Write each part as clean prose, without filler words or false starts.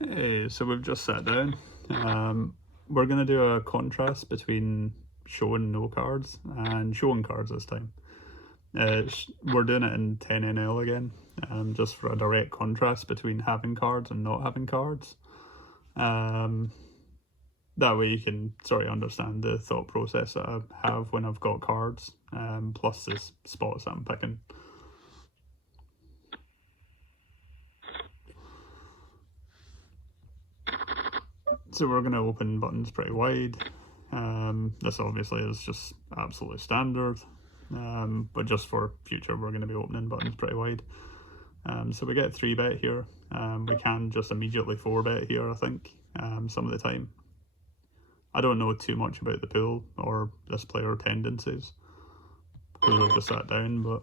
Hey, so we've just sat down. We're going to do a contrast between showing no cards and showing cards this time. We're doing it in 10NL again, just for a direct contrast between having cards and not having cards. Um, that way you can sort of understand the thought process that I have when I've got cards, plus the spots that I'm picking. So we're going to open buttons pretty wide. This obviously is just absolutely standard, but just for future we're going to be opening buttons pretty wide. So we get 3-bet here. We can just immediately 4-bet here, I think, some of the time. I don't know too much about the pool or this player tendencies because I've just sat down, but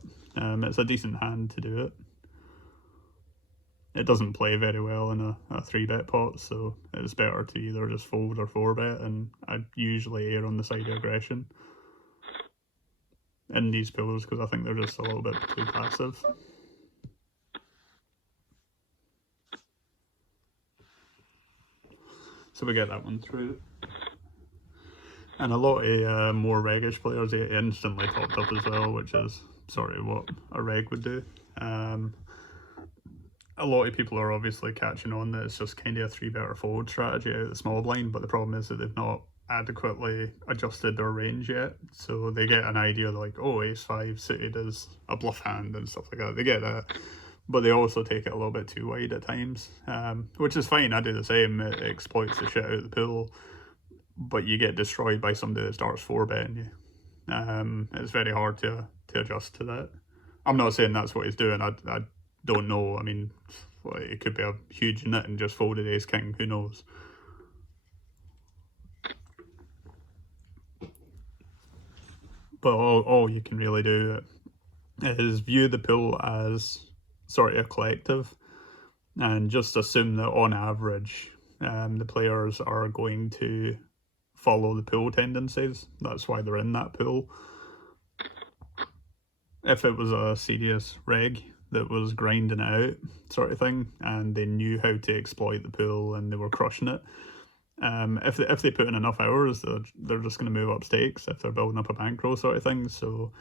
it's a decent hand to do it. It doesn't play very well in a 3-bet pot, so it's better to either just fold or 4-bet, and I usually err on the side of aggression in these pools because I think they're just a little bit too passive. So we get that one through. And a lot of more regish players they instantly topped up as well, which is sort of what a reg would do. A lot of people are obviously catching on that it's just kind of a 3-bet or fold strategy out of the small blind, but the problem is that they've not adequately adjusted their range yet. So they get an idea like, oh, ace-5 suited is a bluff hand and stuff like that. They get that, but they also take it a little bit too wide at times, which is fine. I do the same. It exploits the shit out of the pool, but you get destroyed by somebody that starts 4-betting you. It's very hard to adjust to that. I'm not saying that's what he's doing. I don't know. I mean, it could be a huge nit and just folded ace king. Who knows? But all you can really do is view the pool as sort of a collective and just assume that on average the players are going to follow the pool tendencies. That's why they're in that pool. If it was a serious reg that was grinding it out sort of thing and they knew how to exploit the pool and they were crushing it, if they put in enough hours, they're just going to move up stakes if they're building up a bankroll sort of thing. So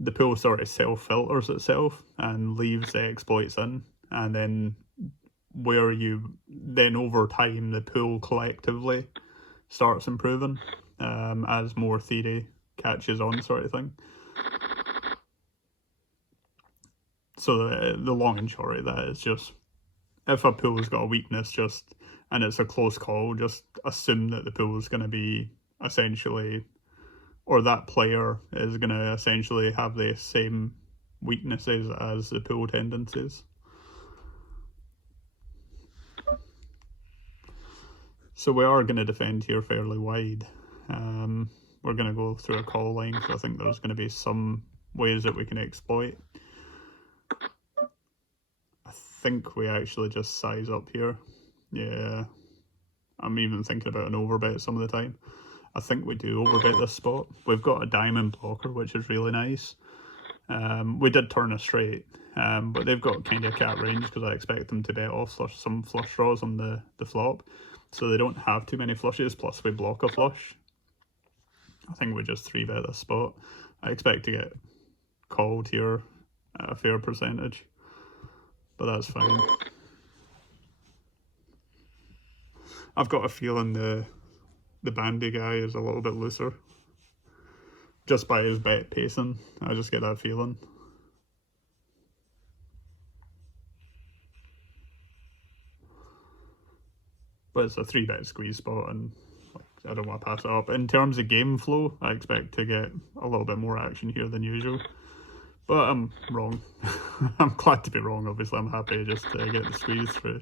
the pool sort of self-filters itself and leaves the exploits in, and then where you then over time the pool collectively starts improving as more theory catches on sort of thing. So the long and short of that is just if a pool's got a weakness, just and it's a close call, just assume that the pool's going to be essentially, or that player is going to essentially have the same weaknesses as the pool tendencies. So we are going to defend here fairly wide. We're going to go through a call line, so I think there's going to be some ways that we can exploit. I think we actually just size up here. Yeah, I'm even thinking about an overbet some of the time. I think we do overbet this spot. We've got a diamond blocker, which is really nice. We did turn a straight, but they've got kind of cat range because I expect them to bet off some flush draws on the flop. So they don't have too many flushes, plus we block a flush. I think we just 3-bet this spot. I expect to get called here at a fair percentage, but that's fine. I've got a feeling the bandy guy is a little bit looser. Just by his bet pacing, I just get that feeling. But it's a 3-bet squeeze spot, and I don't want to pass it up. In terms of game flow, I expect to get a little bit more action here than usual. But I'm wrong. I'm glad to be wrong, obviously. I'm happy just to get the squeeze through.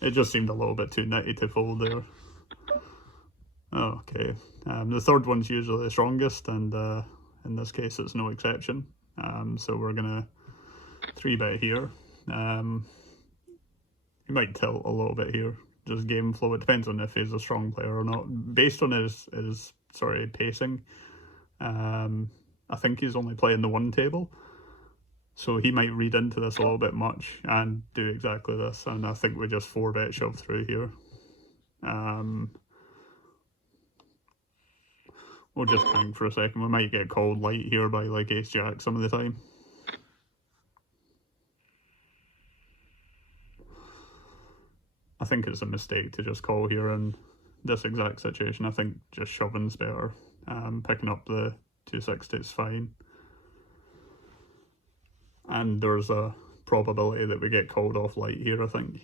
It just seemed a little bit too nitty to fold there. Okay. The third one's usually the strongest, and in this case it's no exception. So we're going to 3-bet here. He might tilt a little bit here. Just game flow. It depends on if he's a strong player or not. Based on his pacing, I think he's only playing the one table. So he might read into this a little bit much and do exactly this, and I think we just 4-bet shove through here. We'll just tank for a second. We might get called light here by like ace jack some of the time. I think it's a mistake to just call here in this exact situation. I think just shoving's better. Picking up the 260 is fine. And there's a probability that we get called off light here, I think.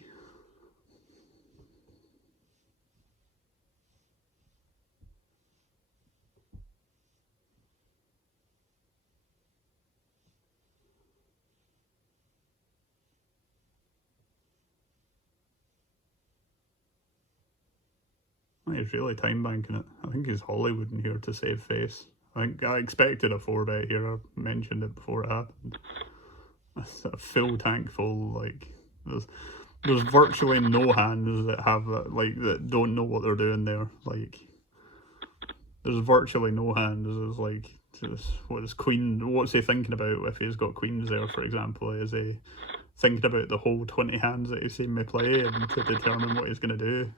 He's really time banking it. I think he's Hollywooding here to save face. I think I expected a 4-bet here. I mentioned it before it happened. That's a full tank full, like there's virtually no hands that have that don't know what they're doing there. Like there's virtually no hands. There's like just what's he thinking about if he's got queens there, for example? Is he thinking about the whole 20 hands that he's seen me play and to determine what he's going to do?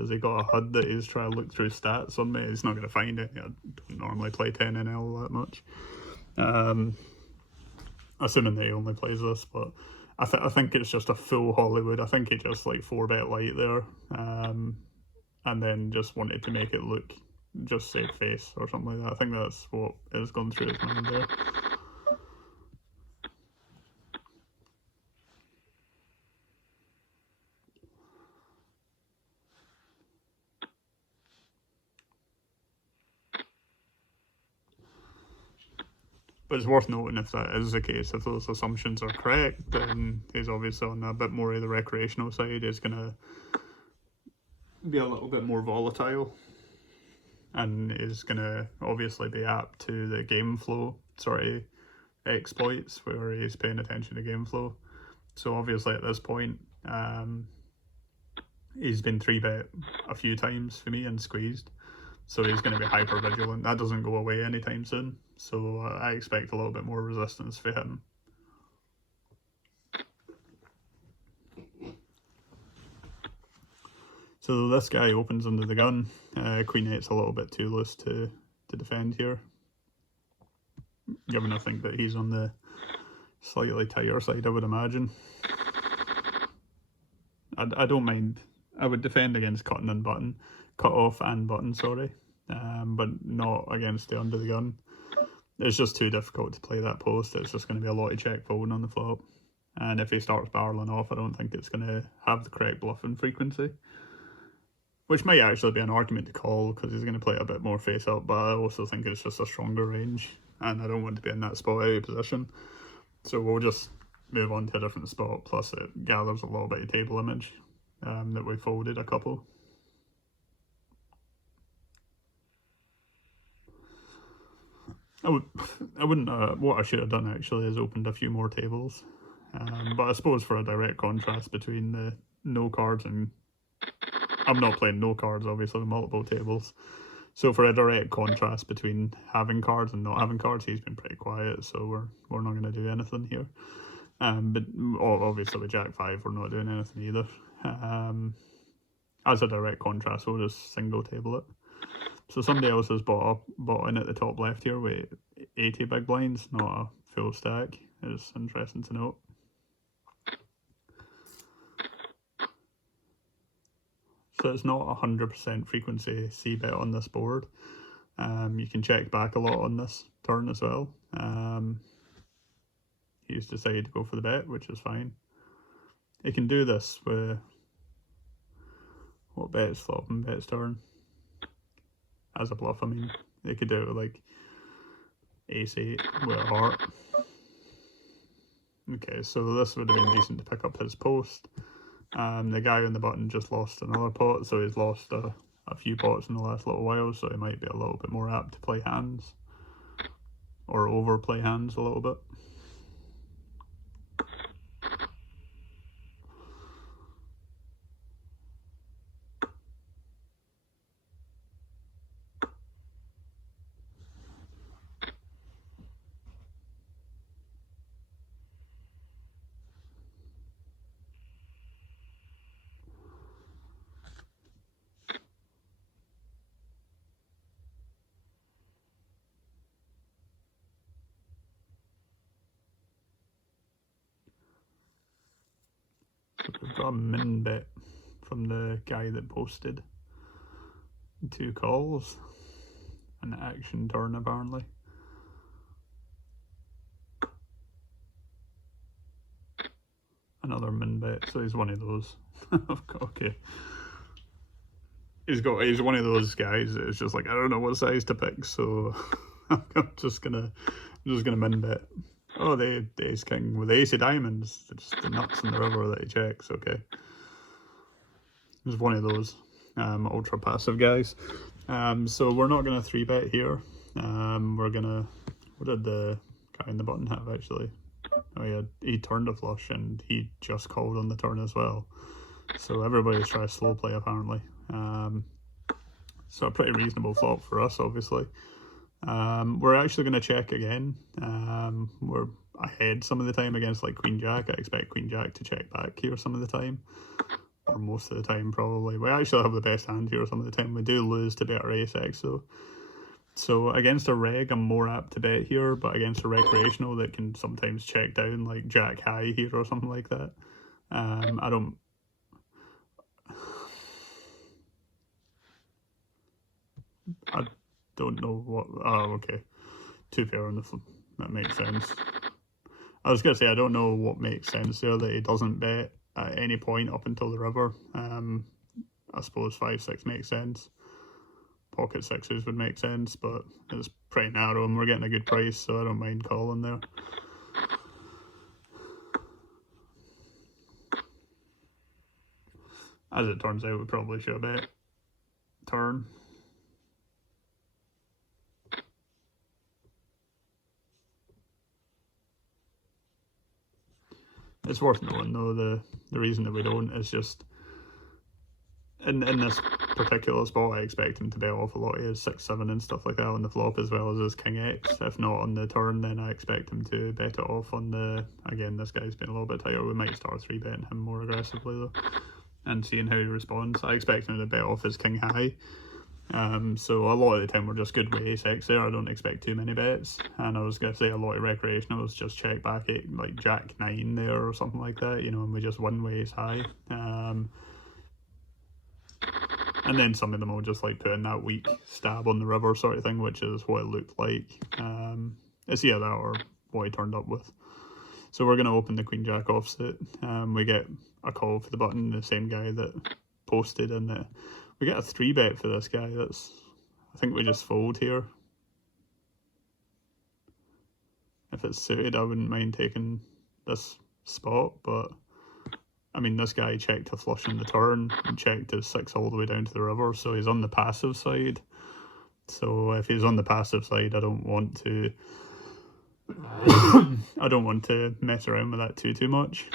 Has he got a HUD that he's trying to look through stats on me? He's not going to find it. I don't normally play 10 NL that much. Assuming that he only plays this, but I think it's just a full Hollywood. I think he just like 4-bet light there, and then just wanted to make it look just save face or something like that. I think that's what is going through his mind there. But it's worth noting if that is the case, if those assumptions are correct, then he's obviously on a bit more of the recreational side. He's going to be a little bit more volatile and is going to obviously be apt to the game flow, exploits where he's paying attention to game flow. So obviously at this point, he's been 3-bet a few times for me and squeezed. So he's going to be hyper vigilant. That doesn't go away anytime soon. So I expect a little bit more resistance for him. So this guy opens under the gun. Queen 8's a little bit too loose to defend here, given I think that he's on the slightly tighter side, I would imagine. I don't mind. I would defend against cut off and button, sorry, but not against the under the gun. It's just too difficult to play that post. It's just going to be a lot of check folding on the flop. And if he starts barreling off, I don't think it's going to have the correct bluffing frequency. Which might actually be an argument to call because he's going to play a bit more face up, but I also think it's just a stronger range. And I don't want to be in that spot out position. So we'll just move on to a different spot. Plus it gathers a little bit of table image that we folded a couple. I wouldn't. What I should have done actually is opened a few more tables, but I suppose for a direct contrast between the no cards and I'm not playing no cards, obviously, multiple tables. So for a direct contrast between having cards and not having cards, he's been pretty quiet. So we're not going to do anything here. But obviously with Jack 5, we're not doing anything either. As a direct contrast, we'll just single table it. So somebody else has bought in at the top left here with 80 big blinds, not a full stack. It's interesting to note. So it's not 100% frequency c-bet on this board. You can check back a lot on this turn as well. He's decided to go for the bet, which is fine. He can do this with what bets flop and bets turn. As a bluff, I mean, they could do it with like ace 8 with a heart. Okay, so this would have been decent to pick up his post. The guy on the button just lost another pot, so he's lost a few pots in the last little while, so he might be a little bit more apt to play hands. Or overplay hands a little bit. So we've got a min bet from the guy that posted. 2 calls. An action turn apparently. Another min bet, so he's one of those. Okay. He's one of those guys that is just like, I don't know what size to pick, so I'm just gonna min bet. Oh, the ace king with the ace of diamonds. Just the nuts in the river that he checks. Okay, he's one of those ultra passive guys. So we're not gonna 3-bet here. We're gonna. What did the guy in the button have actually? Oh, he turned a flush and he just called on the turn as well. So everybody's trying to slow play apparently. So a pretty reasonable flop for us, obviously. We're actually going to check again. We're ahead some of the time against like Queen Jack. I expect Queen Jack to check back here some of the time, or most of the time probably. We actually have the best hand here some of the time. We do lose to better ace-x though. So against a reg, I'm more apt to bet here, but against a recreational that can sometimes check down like Jack high here or something like that, I don't know what. Oh, okay. 2 pair on the flip. That makes sense. I was gonna say I don't know what makes sense there that he doesn't bet at any point up until the river. I suppose 5-6 makes sense. Pocket sixes would make sense, but it's pretty narrow and we're getting a good price, so I don't mind calling there. As it turns out, we probably should bet turn. It's worth knowing though, the reason that we don't is just in this particular spot I expect him to bet off a lot of his 6-7 and stuff like that on the flop, as well as his king x. If not on the turn, then I expect him to bet it off on the, again this guy's been a little bit tighter, we might start 3-betting him more aggressively though and seeing how he responds. I expect him to bet off his king high. So a lot of the time we're just good with ace-x there. I don't expect too many bets, and I was going to say a lot of recreationals just check back at like Jack 9 there or something like that, you know, and we just win with ace high. And then some of them will just like put in that weak stab on the river sort of thing, which is what it looked like. It's either that or what he turned up with. So we're going to open the Queen Jack offsuit. We get a call for the button, the same guy that posted, and we get a 3-bet for this guy. That's, I think we just fold here. If it's suited, I wouldn't mind taking this spot, but I mean, this guy checked a flush on the turn and checked his 6 all the way down to the river, so he's on the passive side. So if he's on the passive side, I don't want to mess around with that too much.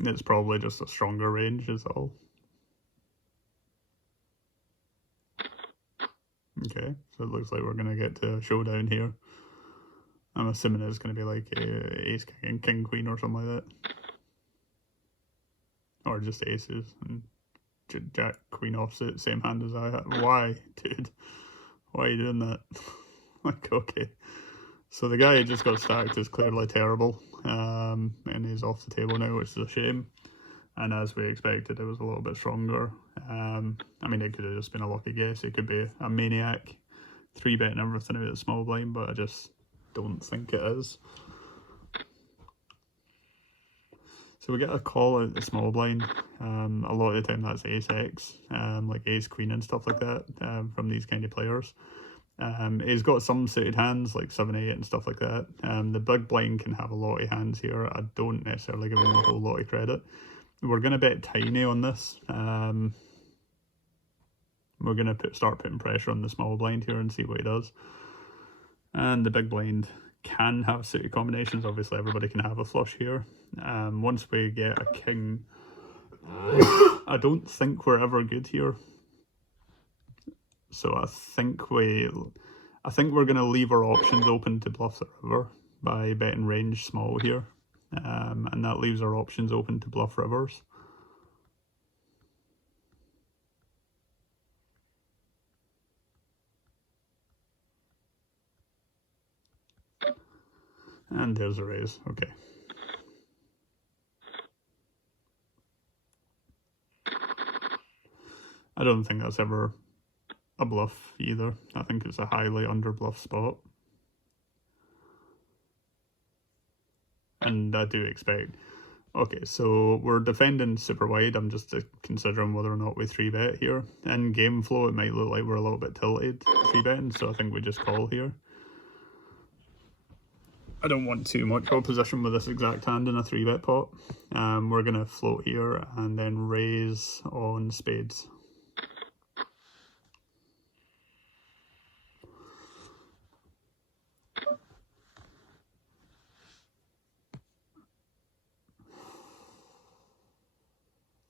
It's probably just a stronger range is all. Okay, so it looks like we're going to get to a showdown here. I'm assuming it's going to be like ace king, king queen or something like that. Or just aces and jack queen offsuit, same hand as I have. Why, dude? Why are you doing that? Like, okay. So the guy who just got stacked is clearly terrible, and he's off the table now, which is a shame. And as we expected, it was a little bit stronger. I mean, it could have just been a lucky guess. It could be a maniac 3-betting everything out of the small blind, but I just don't think it is. So we get a call out the small blind. A lot of the time that's ace-x, like ace-queen and stuff like that, from these kind of players. He's got some suited hands like 7-8 and stuff like that. The big blind can have a lot of hands here. I don't necessarily give him a whole lot of credit. We're going to bet tiny on this. We're going to start putting pressure on the small blind here and see what he does. And the big blind can have suited combinations. Obviously everybody can have a flush here. Once we get a king, I don't think we're ever good here. So I think we're going to leave our options open to bluff the river by betting range small here. And that leaves our options open to bluff rivers. And there's a raise, okay. I don't think that's ever a bluff either. I think it's a highly under bluff spot. And I do expect... Okay, so we're defending super wide. I'm just considering whether or not we 3-bet here. In game flow, it might look like we're a little bit tilted 3-betting, so I think we just call here. I don't want too much opposition with this exact hand in a 3-bet pot. We're going to float here and then raise on spades.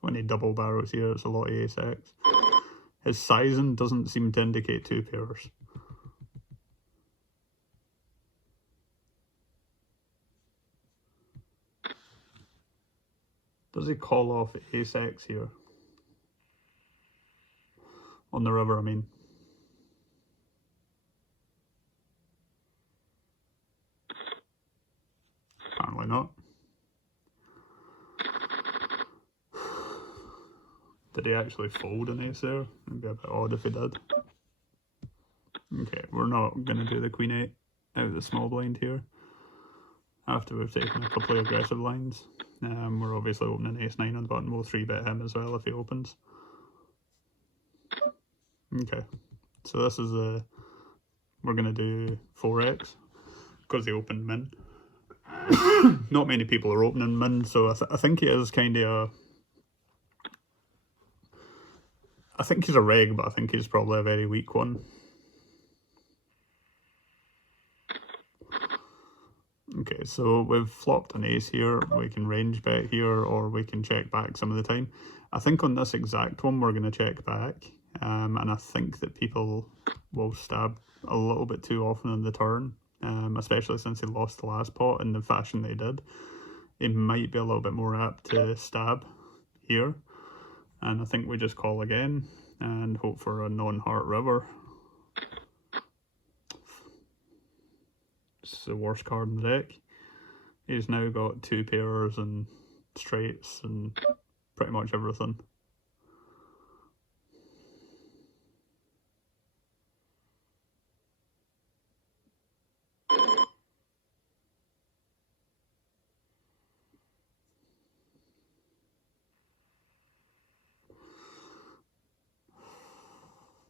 When he double barrels here, it's a lot of ace-x. His sizing doesn't seem to indicate 2 pairs. Does he call off ace-x here? On the river, I mean. Apparently not. Did he actually fold an ace there? It'd be a bit odd if he did. Okay, we're not going to do the queen 8 out of the small blind here. After we've taken a couple of aggressive lines. We're obviously opening ace 9 on the button. We'll 3-bet him as well if he opens. Okay, so this is the... We're going to do 4x because he opened min. Not many people are opening min, so I think he is kind of a... I think he's a reg, but I think he's probably a very weak one. Okay, so we've flopped an ace here. We can range bet here, or we can check back some of the time. I think on this exact one, we're going to check back. And I think that people will stab a little bit too often on the turn, especially since he lost the last pot in the fashion they did. He might be a little bit more apt to stab here. And I think we just call again and hope for a non-heart river. It's the worst card in the deck. He's now got 2 pairs and straights and pretty much everything.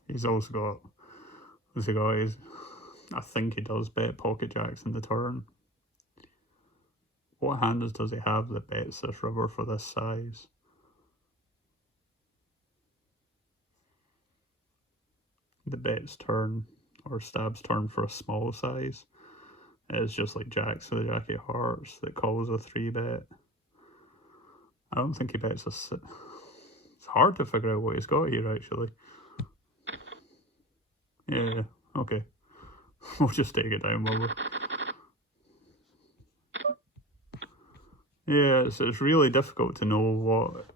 He's also got, what's he got? I think he does bet pocket jacks in the turn. What hands does he have that bets this river for this size? The bets turn or stabs turn for a small size. It's just like jacks with the jack of hearts that calls a 3-bet. I don't think he bets a... It's hard to figure out what he's got here actually. Yeah, okay. We'll just take it down while we're... Yeah, it's really difficult to know what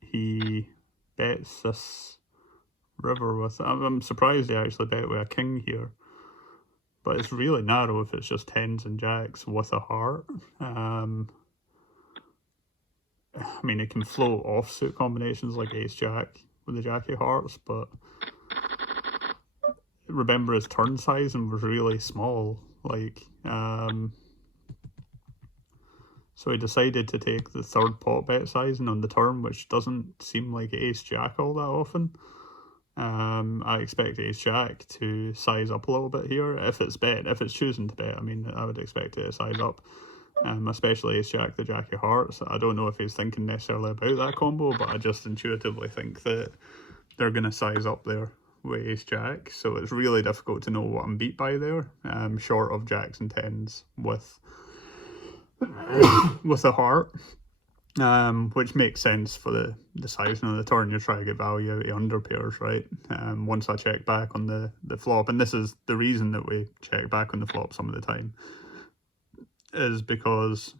he bets this river with. I'm surprised he actually bet with a king here. But it's really narrow if it's just tens and jacks with a heart. I mean, it can float offsuit combinations like ace-jack with the jack of hearts, but... Remember his turn size and was really small, like, so he decided to take the 3rd pot bet sizing on the turn, which doesn't seem like ace-jack all that often. I expect ace-jack to size up a little bit here, if it's choosing to bet. I mean, I would expect it to size up, especially ace-jack, the jack of hearts. I don't know if he's thinking necessarily about that combo, but I just intuitively think that they're going to size up there with ace-jack, so it's really difficult to know what I'm beat by there, short of jacks and tens with a heart, which makes sense for the sizing of the turn. You're trying to get value out of under pairs, right? Once I check back on the flop, and this is the reason that we check back on the flop some of the time, is because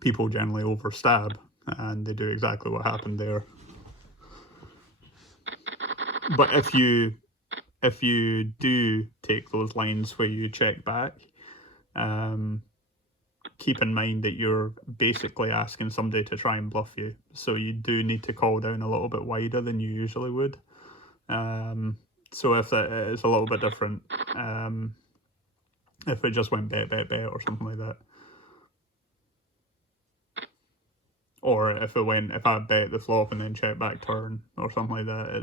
people generally overstab, and they do exactly what happened there. But if you do take those lines where you check back, keep in mind that you're basically asking somebody to try and bluff you, so you do need to call down a little bit wider than you usually would. So if that is a little bit different, if it just went bet or something like that, or if I bet the flop and then check back turn or something like that,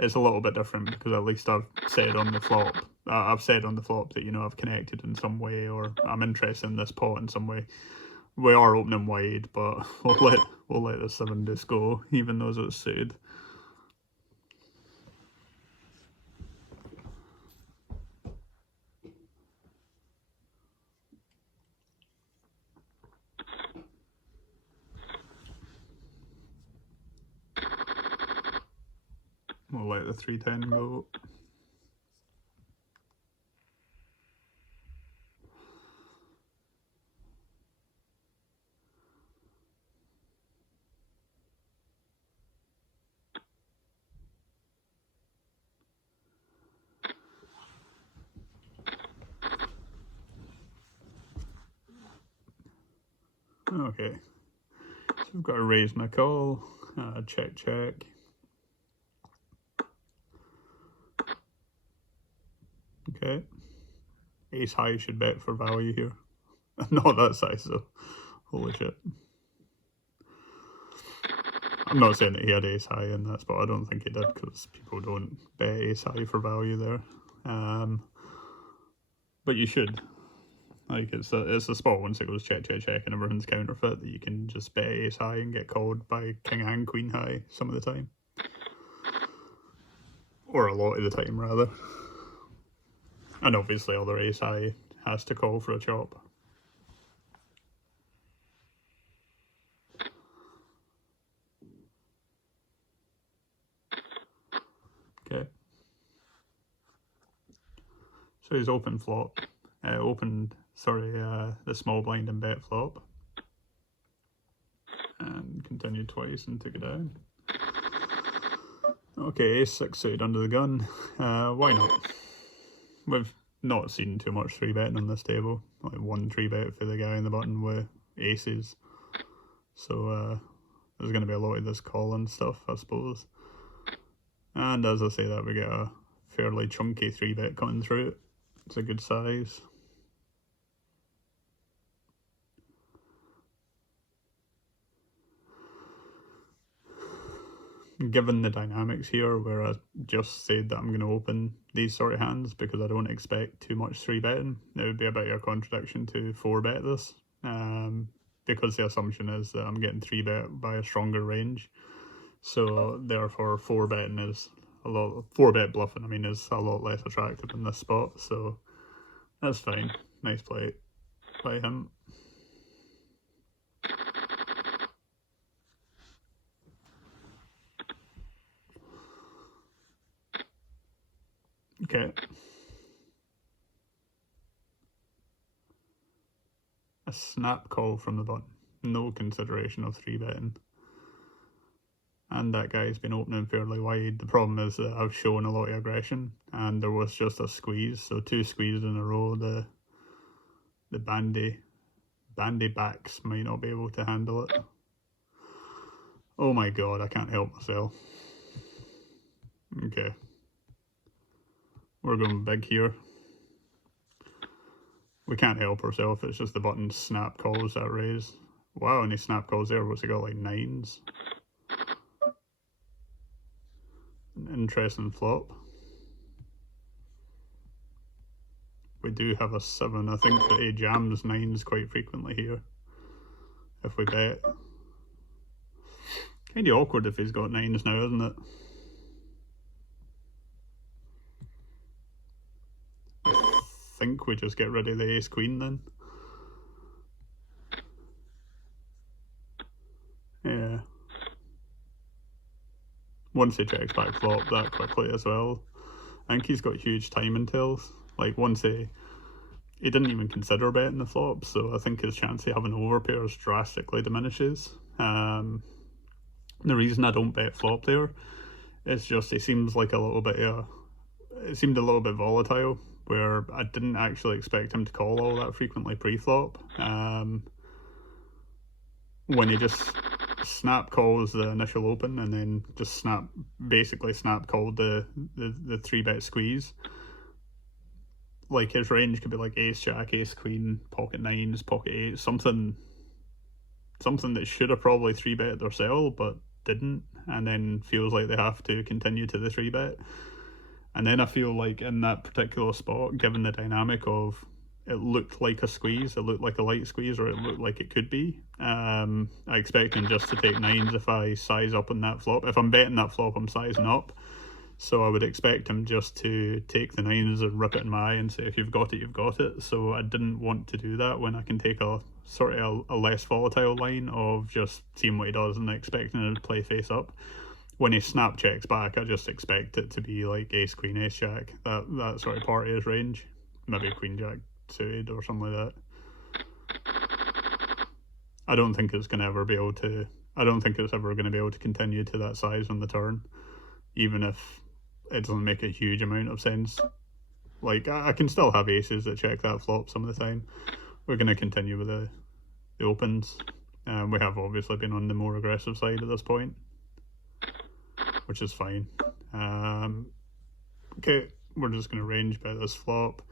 it's a little bit different, because at least I've said on the flop that, you know, I've connected in some way, or I'm interested in this pot in some way. We are opening wide, but we'll let the 7 deuce go, even though it's suited. We'll let the 3-10 go. Okay, so I've got to raise my call, check. Okay, ace high should bet for value here. Not that size though, holy shit. I'm not saying that he had ace high in that spot, I don't think he did, because people don't bet ace high for value there. But you should. Like, it's a spot once it goes check and everyone's counterfeit, that you can just bet ace high and get called by king and queen high some of the time. Or a lot of the time, rather. And obviously other ace high has to call for a chop. Okay. So he's open flop. The small blind and bet flop. And continued twice and took it down. Okay, ace 6 suited under the gun. Why not? We've not seen too much 3-betting on this table. Like 1 3-bet for the guy on the button with aces. So there's going to be a lot of this calling stuff, I suppose. And as I say that, we get a fairly chunky 3-bet coming through it. It's a good size. Given the dynamics here, where I just said that I'm going to open these sort of hands because I don't expect too much 3-betting, it would be a bit of a contradiction to 4-bet this, because the assumption is that I'm getting 3-bet by a stronger range. So therefore 4-betting is 4-bet bluffing, I mean, is a lot less attractive in this spot, so that's fine. Nice play by him. Okay. A snap call from the button. No consideration of 3-betting. And that guy's been opening fairly wide. The problem is that I've shown a lot of aggression, and there was just a squeeze, so 2 squeezes in a row. The bandy backs might not be able to handle it. Oh my god, I can't help myself. Okay. We're going big here. We can't help ourselves, it's just the button snap calls that raise. Wow, and he snap calls there. What's he got, like 9s? An interesting flop. We do have a 7. I think that he jams 9s quite frequently here, if we bet. Kinda awkward if he's got 9s now, isn't it? I think we just get rid of the ace queen then. Yeah. Once he checks back flop that quickly as well. I think he's got huge timing tells. Like, once he didn't even consider betting the flop, so I think his chance of having overpairs drastically diminishes. The reason I don't bet flop there is just it seemed a little bit volatile where I didn't actually expect him to call all that frequently pre-flop. When he just snap calls the initial open and then just basically snap called the 3-bet squeeze. Like his range could be like ace jack, ace queen, pocket nines, pocket eight, something that should have probably 3-bet their sell but didn't, and then feels like they have to continue to the 3-bet. And then I feel like in that particular spot, given the dynamic of it looked like a squeeze, it looked like a light squeeze, or it looked like it could be, I expect him just to take nines if I size up on that flop. If I'm betting that flop, I'm sizing up. So I would expect him just to take the nines and rip it in my eye and say, if you've got it, you've got it. So I didn't want to do that when I can take a sort of a less volatile line of just seeing what he does and expecting him to play face up. When he snap checks back, I just expect it to be like ace queen, ace jack, that sort of part of his range. Maybe queen jack suited or something like that. I don't think it's going to ever be able to. I don't think it's ever going to be able to continue to that size on the turn, even if it doesn't make a huge amount of sense. Like, I can still have aces that check that flop some of the time. We're going to continue with the opens. We have obviously been on the more aggressive side at this point, which is fine. Okay, we're just going to range bet this flop.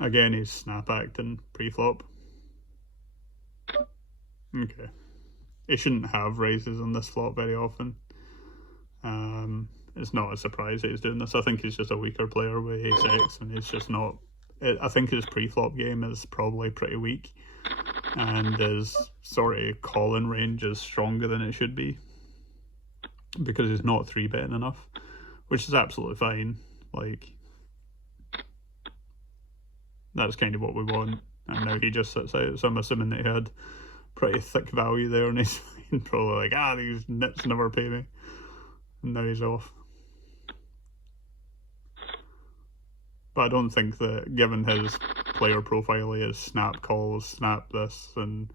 Again, he's snap acting pre-flop. Okay. He shouldn't have raises on this flop very often. It's not a surprise that he's doing this. I think he's just a weaker player with ace-x, and he's just not... I think his pre-flop game is probably pretty weak, and his sort of calling range is stronger than it should be, because he's not 3-betting enough, which is absolutely fine. Like, that's kind of what we want, and now he just sits out, so I'm assuming that he had pretty thick value there, and he's probably like, these nits never pay me, and now he's off. But I don't think that, given his player profile, he has snap calls, snap this, and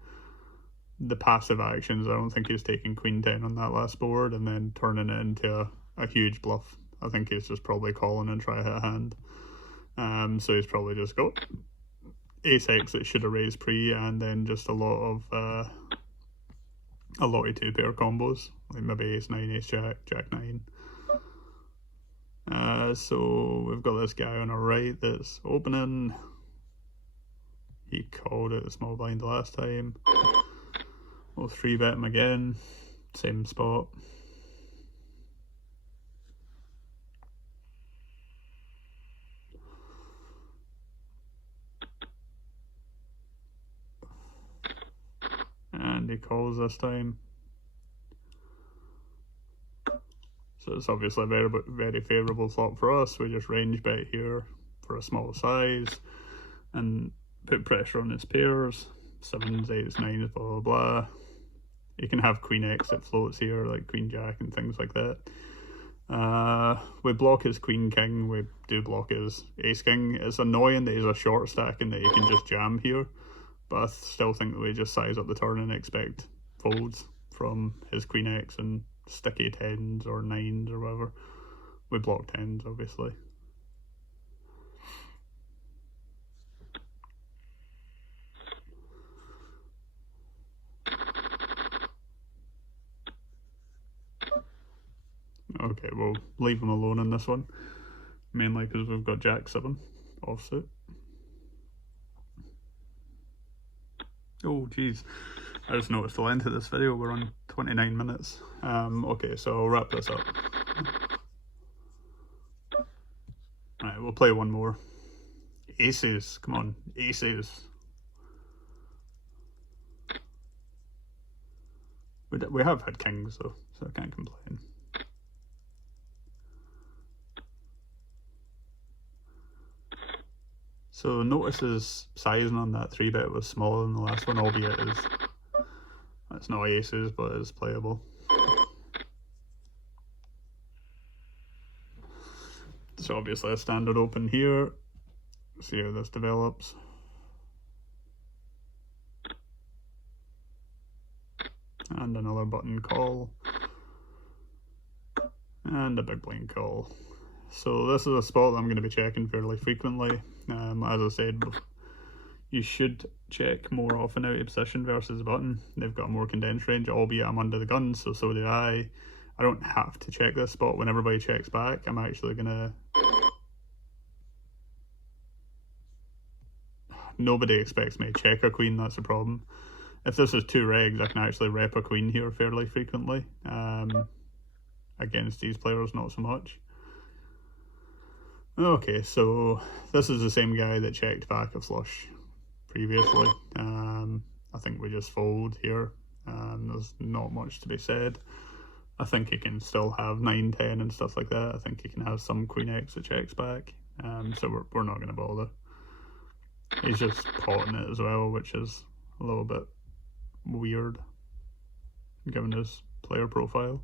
the passive actions, I don't think he's taking queen 10 on that last board and then turning it into a huge bluff. I think he's just probably calling and try to hit a hand. So he's probably just got ace-x that should have raised pre, and then just a lot of 2-pair combos, like maybe ace-9, ace-jack, jack-9. So we've got this guy on our right that's opening. He called it a small blind last time. We'll 3-bet him again, same spot. And he calls this time. So it's obviously a very, very favourable flop for us. We just range bet here for a small size and put pressure on his pairs. 7s, 8s, 9s, blah blah blah. You can have queen x that floats here, like queen jack and things like that. We block his queen king, we do block his ace king. It's annoying that he's a short stack and that he can just jam here, but I still think that we just size up the turn and expect folds from his queen x and sticky 10s or 9s or whatever. We block 10s, obviously. Okay, we'll leave him alone in this one, mainly because we've got jack 7 offsuit. Oh jeez, I just noticed the length of this video, we're on 29 minutes. Okay, so I'll wrap this up. Right, we'll play one more. Aces, come on, aces. We have had kings though, so I can't complain. So notice his sizing on that 3-bet was smaller than the last one, albeit it's not aces, but it's playable. So obviously a standard open here. See how this develops. And another button call. And a big blind call. So this is a spot that I'm going to be checking fairly frequently. As I said, you should check more often out of position versus the button. They've got a more condensed range, albeit I'm under the gun, so do I. I don't have to check this spot when everybody checks back. I'm actually going to... Nobody expects me to check a queen, that's the problem. If this is 2 regs, I can actually rep a queen here fairly frequently. Against these players, not so much. Okay, so this is the same guy that checked back a flush previously. I think we just fold here. There's not much to be said. I think he can still have 9-10 and stuff like that. I think he can have some queen x that checks back. So we're not going to bother. He's just potting it as well, which is a little bit weird given his player profile.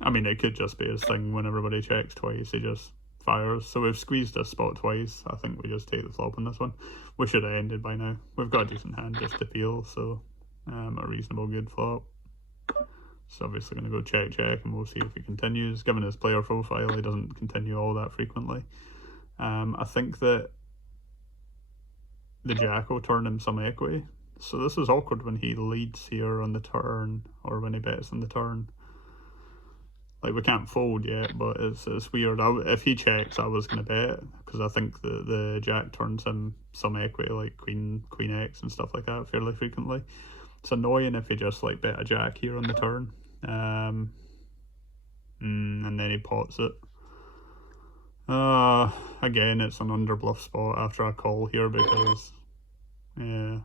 I mean, it could just be his thing when everybody checks twice, he just fires. So we've squeezed this spot twice. I think we just take the flop on this one. We should have ended by now. We've got a decent hand just to peel, so a reasonable good flop. So obviously going to go check, and we'll see if he continues. Given his player profile, he doesn't continue all that frequently. I think that the jack will turn him some equity. So this is awkward when he leads here on the turn, or when he bets on the turn. Like, we can't fold yet, but it's weird. If he checks, I was going to bet, because I think that the jack turns him some equity, like queen x and stuff like that, fairly frequently. It's annoying if he just, like, bet a jack here on the turn. And then he pots it. Again, it's an underbluff spot after I call here, because, yeah.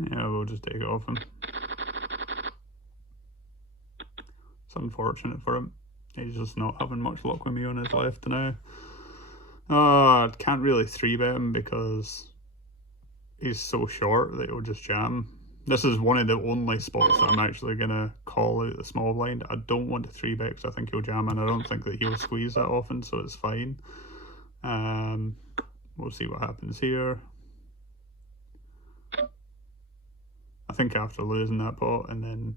Yeah, we'll just take it off him. It's unfortunate for him. He's just not having much luck with me on his left now. I can't really 3-bet him because he's so short that he'll just jam. This is one of the only spots that I'm actually going to call out the small blind. I don't want to 3-bet because I think he'll jam, and I don't think that he'll squeeze that often, so it's fine. We'll see what happens here. I think after losing that pot, and then...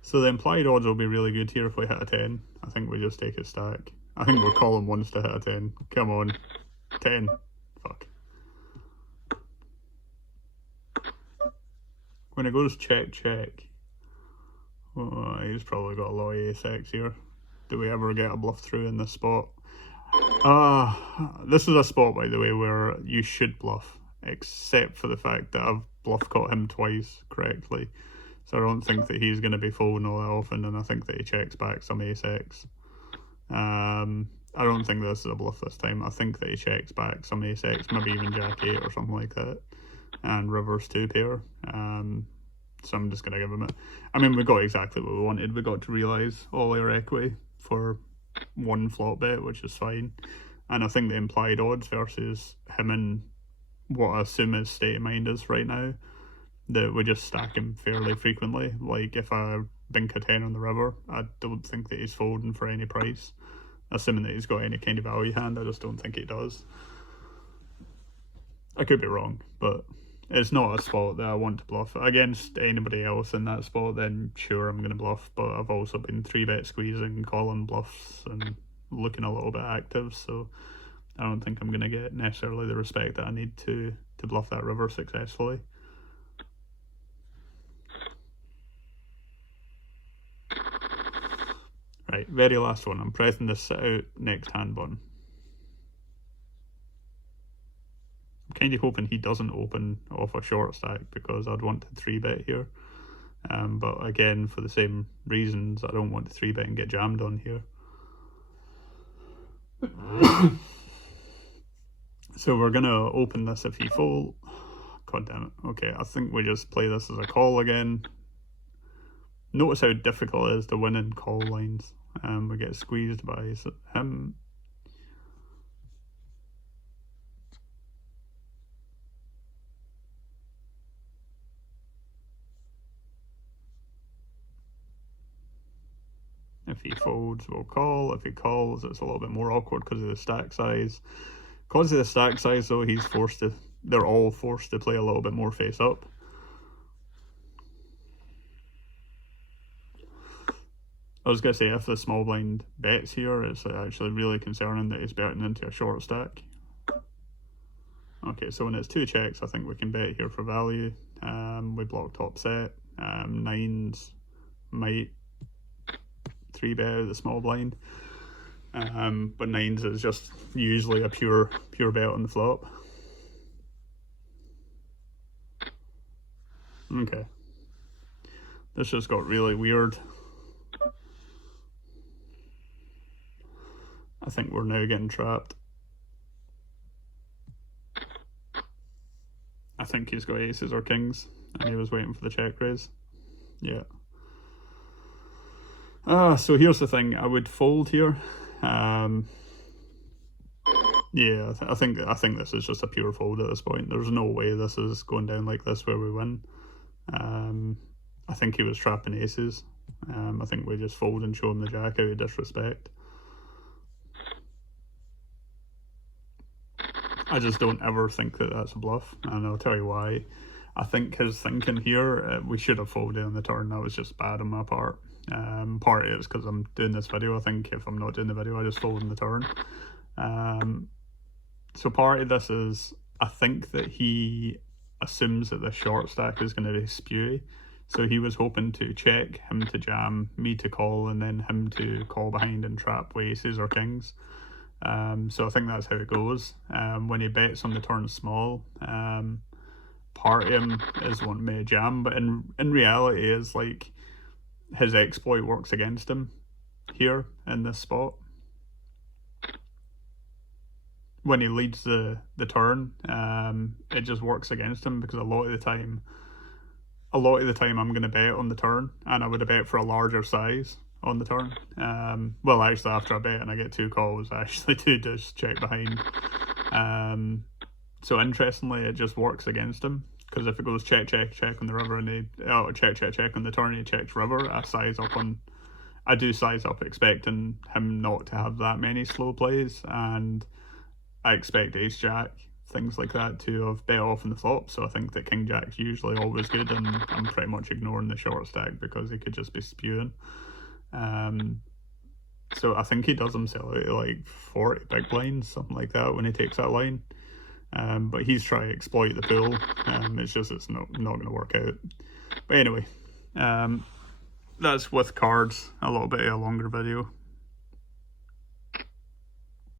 So the implied odds will be really good here if we hit a 10. I think we just take a stack. I think we're calling once to hit a 10. Come on. 10. Fuck. When it goes check, oh, he's probably got a lot of ace-x here. Do we ever get a bluff through in this spot? This is a spot, by the way, where you should bluff, except for the fact that I've bluff caught him twice correctly. So I don't think that he's going to be folding all that often, and I think that he checks back some ace-x. I don't think this is a bluff this time. I think that he checks back some ace-x, maybe even jack-8 or something like that, and reverse 2-pair. So I'm just going to give him it. I mean, we got exactly what we wanted. We got to realise all our equity for one flop bet, which is fine. And I think the implied odds versus him and what I assume his state of mind is right now, that we just stack him fairly frequently. Like, if I bink a 10 on the river, I don't think that he's folding for any price. Assuming that he's got any kind of value hand, I just don't think he does. I could be wrong, but it's not a spot that I want to bluff. Against anybody else in that spot, then sure, I'm going to bluff, but I've also been 3-bet squeezing, calling bluffs, and looking a little bit active, so I don't think I'm going to get necessarily the respect that I need to bluff that river successfully. Right, very last one. I'm pressing the sit out next hand button. I'm kind of hoping he doesn't open off a short stack, because I'd want to 3-bet here. But again, for the same reasons, I don't want to 3-bet and get jammed on here. So we're going to open this if he fold. God damn it. Okay, I think we just play this as a call again. Notice how difficult it is to win in call lines. We get squeezed by him. If he folds, we'll call. If he calls, it's a little bit more awkward because of the stack size. Because of the stack size, though, they're all forced to play a little bit more face up. I was going to say, if the small blind bets here, it's actually really concerning that he's betting into a short stack. Okay, so when it's 2 checks, I think we can bet here for value. We block top set. Nines might 3-bet out the small blind. But nines is just usually a pure bet on the flop. Okay. This just got really weird. I think we're now getting trapped. I think he's got aces or kings, and he was waiting for the check raise. Yeah. So here's the thing. I would fold here. Yeah, I think this is just a pure fold at this point. There's no way this is going down like this where we win. I think he was trapping aces. I think we just fold and show him the jack out of disrespect. I just don't ever think that that's a bluff, and I'll tell you why. I think his thinking here, we should have folded on the turn. That was just bad on my part. Part is because I'm doing this video. I think if I'm not doing the video, I just fold on the turn. So part of this is, I think that he assumes that the short stack is going to be spewy. So he was hoping to check, him to jam, me to call, and then him to call behind and trap with aces or kings. So I think that's how it goes. When he bets on the turn small, part of him is wanting me to jam, but in reality is like his exploit works against him here in this spot. When he leads the turn, it just works against him because a lot of the time I'm going to bet on the turn, and I would have bet for a larger size on the turn. Well, actually, after I bet and I get 2 calls, I actually do just check behind. So interestingly, it just works against him, because if it goes check, check, check on the river, and check, check, check on the turn, he checks river, I do size up expecting him not to have that many slow plays, and I expect ace jack, things like that, to have bet off in the flop. So I think that king jack's usually always good, and I'm pretty much ignoring the short stack because he could just be spewing. So I think he does himself out like 40 big blinds, something like that, when he takes that line. But he's trying to exploit the pool. It's not going to work out. But anyway, that's with cards, a little bit of a longer video.